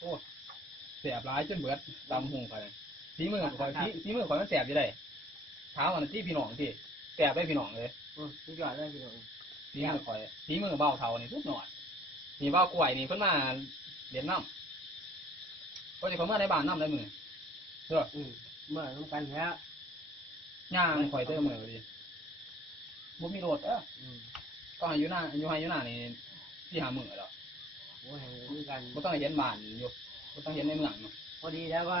โอ้แสบร้ายจนเบิดตำหงไปสีมือข่อยสีมือข่อยมันแสบอยู่ได้เท้าอันที่พี่น้องที่แสบได้พี่น้องเลยสุดยอดเลยพี่น้องสีมือข่อยสีมือเบาเท่านี่ทุกหน่อยนี่เบากล้วยนี่เพิ่นมาเรียนน้ำก็จะเขามาในบ้านน้ำได้มือเด้อเมื่อต้องกันแล้วย่างข่อยเติมมือดิบ่มีรถก็ให้อยู่หน้านี่ที่หามือแล้วโอ้ยมีกันบ่ต้องเห็นบ้านอยู่บ่ต้องเห็นในเมืองเนาะพอดีแล้วว่า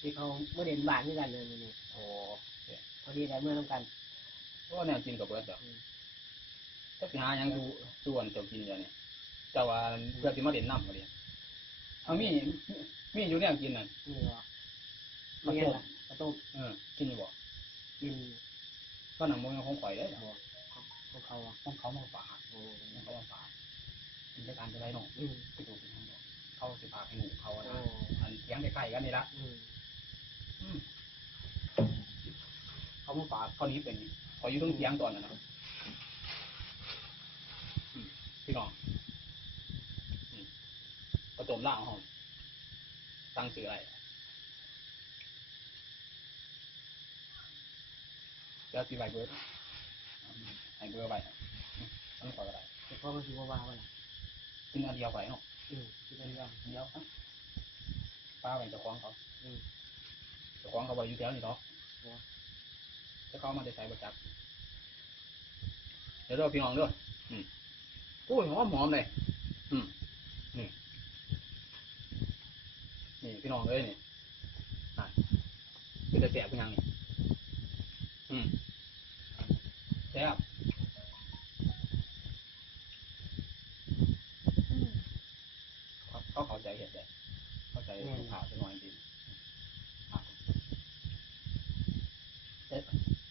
ที่เขาเมื่อเด่นบ้านด้วยกันเลยนี่โอ้พอดีแล้วเมื่อต้องกันก็แนวกินกับเบิดดอกถ้าสิหายังดูส่วนเจ้ากินอย่างนี้แต่ว่าเพื่อสิมาเด่นน้ำก็ดีเอามีอยู่แนวกินน่ะนี่เหรอมาต้มมาต้มกินอยู่บ่กินก็หนังมันของข่อยได้ของเขามาฝากเขามาฝากกินได้การจะได้เนาะไปดูกินเขาสิฝากให้หนูเขานะอันเลี้ยงใกล้ๆกันนี่ละเขามาฝากเขานี้เป็นขออยู่ตรงเลี้ยงตอนนั้นนะพี่น้องกระต้มล่างห้องตั้งชื่ออะไรจะตีใบเบิร์ดให้เบอร์ใบต้องขออะไรแต่พอมาถึงว่าวันกินอันเดียวไปเนาะกินอันเดียวครับป้าเป็นเจ้าของเขาเจ้าของเขาไปอยู่แถวนี้เนาะจะเข้ามาได้ใส่ประจักษ์เดี๋ยวเราพี่น้องด้วยโอ้ยหอมเลยนี่พี่น้องเลยนี่คือจะแสบเป็นยังนี่แสบเขาเข้าใจเห็นเลยเข้าใจข่าวจะน้อยจริง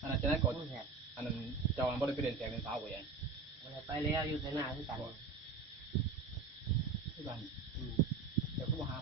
อันนั้นจะได้กดอันนั้นเจ้าอันบริเวณแสงเป็นสาวกว่าอย่างไปแล้วอยู่แต่หน้าที่กันที่บ้านเดี๋ยวเขาบอกหา